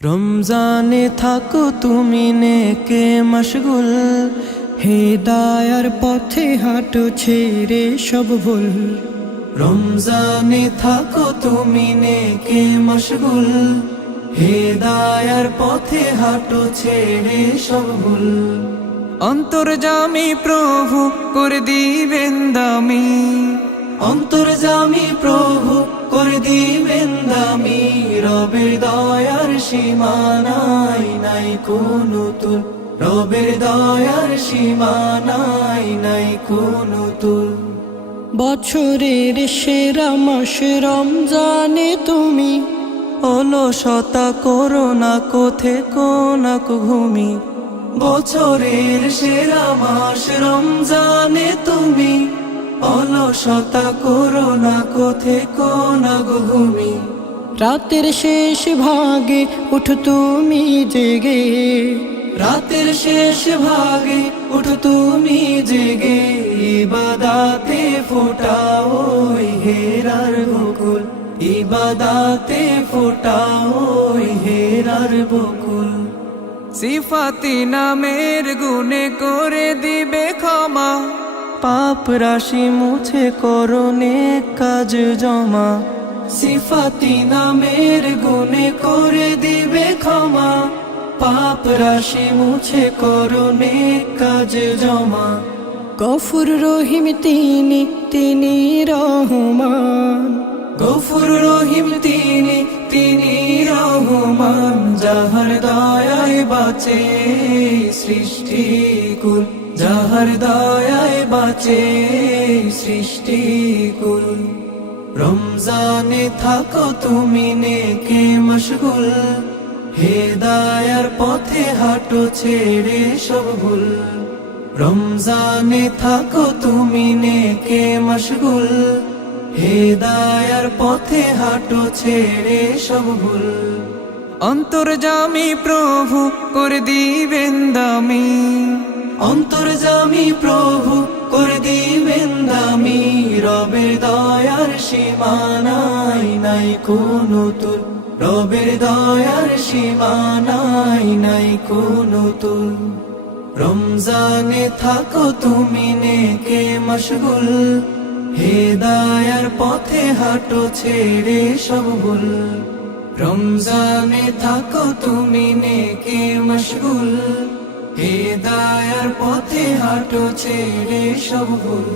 রমজানে থাকো তুমি নেকে মশগুল, হেদায়ার পথে হাঁটো ছেড়ে সব ভুল। রমজানে থাকো তুমি নেকে মশগুল, হেদায়ার পথে হাঁটো ছেড়ে সব ভুল। অন্তর্যামী প্রভু করে দিবেন দামি, অন্তর্যামী প্রভু করে দিবেন দামি। রবের দয়ার সীমা নাই, নাই কোনো তুল। রবের দয়ার সীমা নাই, নাই কোনো তুল। বছরের সেরা মাস রমজানে তুমি অলসতা করো না কোথে কোনা ঘুমি। বছরের সেরা মাস রমজানে তুমি অলসতা করো না কোথে কোনা ঘুমি। রাতের শেষ ভাগে উঠো তুমি জেগে, রাতের শেষ ভাগে উঠো তুমি জেগে। ইবাদাতে ফোটাও হেরার বকুল, ইবাদাতে ফোটাও হেরার বকুল। সিফাতি নামের গুণে করে দিবে ক্ষমা, পাপ রাশি মুছে করনে কাজ জমা। সিফাতি নামের গুণে করে দিবে ক্ষমা, পাপ রাশি মুছে করনে কাজ জমা। গফুর রহিম তিনি, তিনি রহমান। গফুর রহিম তিনি, তিনি রহমান। যাহার দয়ায় বাঁচে সৃষ্টিকুল, যাহার দয়ায় বাঁচে সৃষ্টিকুল। রমজানে থাকো তুমি নেকে মশগুল, হেদায়ার পথে হাঁটো ছেড়ে সব ভুল। রমজানে থাকো তুমি নেকে মশগুল, হেদায়ার পথে হাঁটো ছেড়ে সব ভুল। অন্তর্যামী প্রভু করে দিবেন দামি, অন্তর্যামী প্রভু করে দিবেন দামি। রবের দয়ার সীমা নাই, নাই কোনো তুল। রবের দয়ার সীমা নাই, নাই কোনো তুল। রমজানে থাকো তুমি নেকে মশগুল, হেদায়ার পথে হাঁটো ছেড়ে সব ভুল। রমজানে থাকো তুমি নেকে মশগুল, হেদায়ার পথে হাঁটো ছেড়ে সব ভুল।